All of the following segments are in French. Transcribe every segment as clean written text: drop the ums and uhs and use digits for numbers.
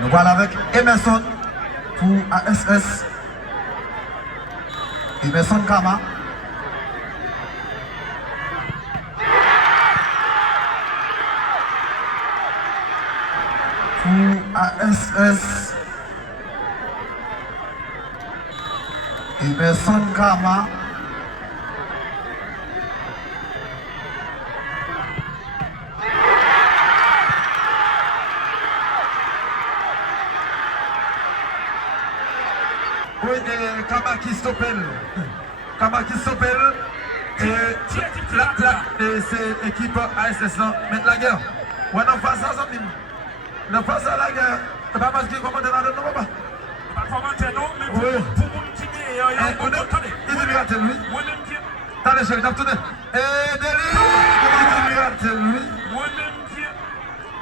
Nous voilà avec Emerson pour ASS. Emerson Kama. Pour ASS. Emerson Kama. Oui, Kama qui s'appelle. Kama qui s'appelle. Et c'est l'équipe ASS là. Mettre la guerre. Ouais, non, face à ça, non, face à la guerre. C'est pas parce qu'il commande dans le nom, pas. Pas commenter, non, mais pour mon petit nez, il est miracle, lui. T'as les chéris, t'as tout. Eh, Deli, il est miracle, lui.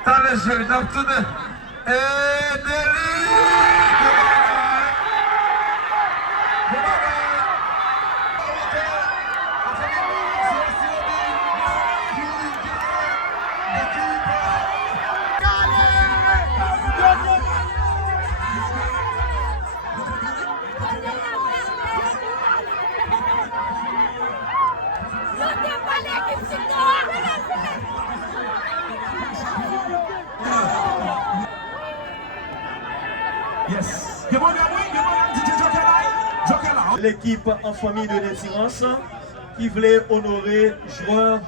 T'as les chéris, t'as tout. Eh, Deli. L'équipe en famille de l'Étirance qui voulait honorer joueurs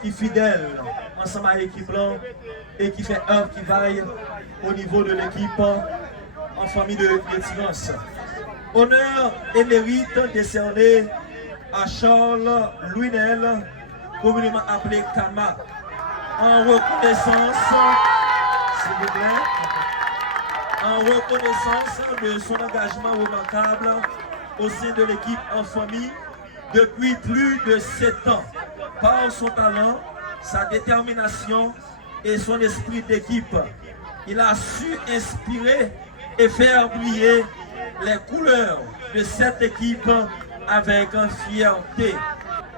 qui fidèles ensemble à l'équipe là et qui fait œuvre qui vaille au niveau de l'équipe en famille de l'Étirance. Honneur et mérite décerné à Charles Louinel, communément appelé Kama, en reconnaissance, s'il vous plaît, en reconnaissance de son engagement remarquable au sein de l'équipe en famille depuis plus de 7 ans. Par son talent, sa détermination et son esprit d'équipe, il a su inspirer et faire briller les couleurs de cette équipe avec fierté.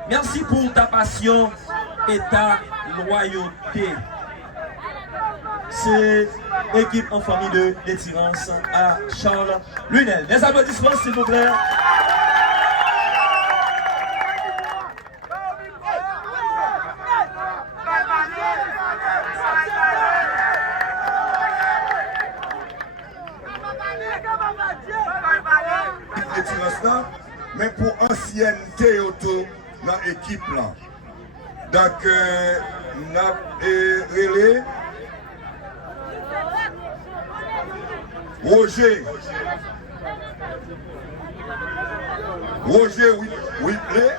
Merci pour ta passion et ta loyauté. C'est l'équipe en famille de l'Étirance à Charles Lunel. Des applaudissements s'il vous plaît. Mais pour ancienneté autour dans l'équipe là. Donc, nous avons relais Roger Whitley,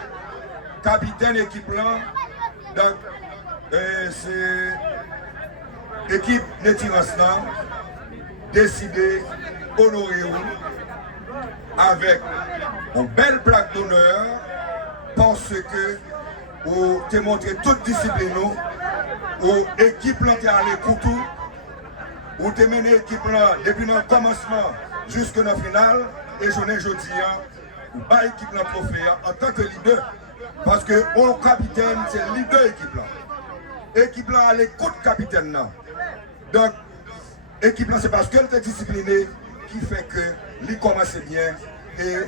capitaine équipe là. Donc, c'est l'équipe l'Étirance là décidé honorer avec une belle plaque d'honneur parce que vous avez montré toute discipline, où l'équipe est allée couteau, vous avez mené l'équipe depuis le commencement jusqu'à la finale, et je ne dis pas, vous avez l'équipe dans le trophée en tant que leader, parce que le capitaine, c'est le leader de l'équipe. L'équipe a l'écoute capitaine. Donc, l'équipe c'est parce qu'elle est disciplinée qui fait que il commence bien et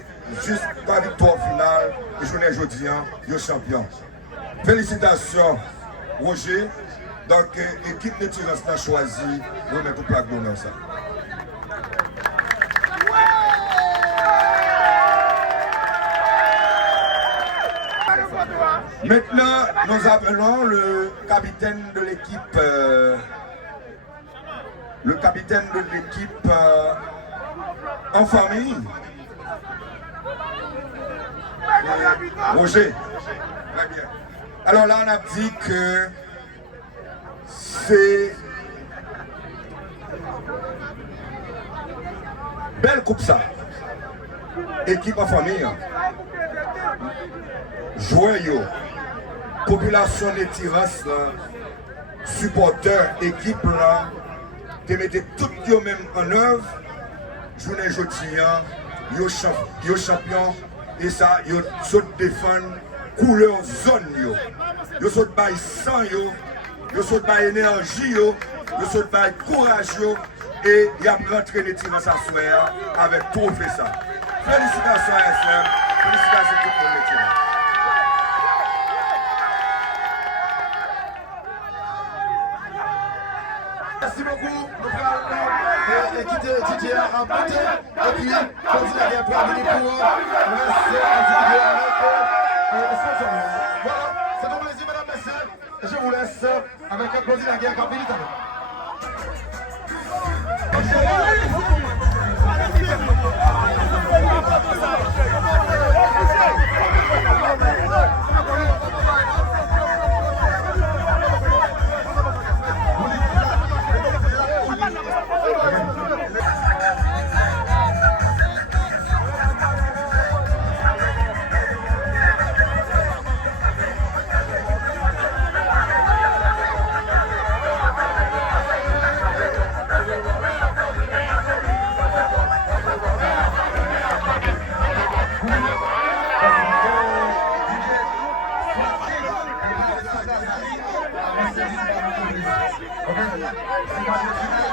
jusqu'à la victoire finale, et je ne dis pas, le champion. Félicitations, Roger. Donc, l'équipe l'Étirance a choisi de remettre au plaque d'honneur ça. Maintenant, nous appelons le capitaine de l'équipe, en famille. Roger. Très bien. Alors là, on a dit que c'est belle coupe ça. Équipe en famille. Joyeux. Population d'Étirance, supporters, équipe là, qui mettez tout yo même en œuvre. Journée jeudi, yo champion et ça, yo saute défendre couleur zone yo. yo saute bail sang yo, yo saute bail énergie yo, yo saute bail courage yo et y a rentré les tirs dans sa soirée avec trophée ça. Félicitations à SM, félicitations pour tout le monde. Merci beaucoup. Nous allons quitter DJ à monter et puis continuer à venir pour rester voilà, c'est un plaisir, mesdames, messieurs. Je vous laisse avec un plaisir à guerre rapide. Okay.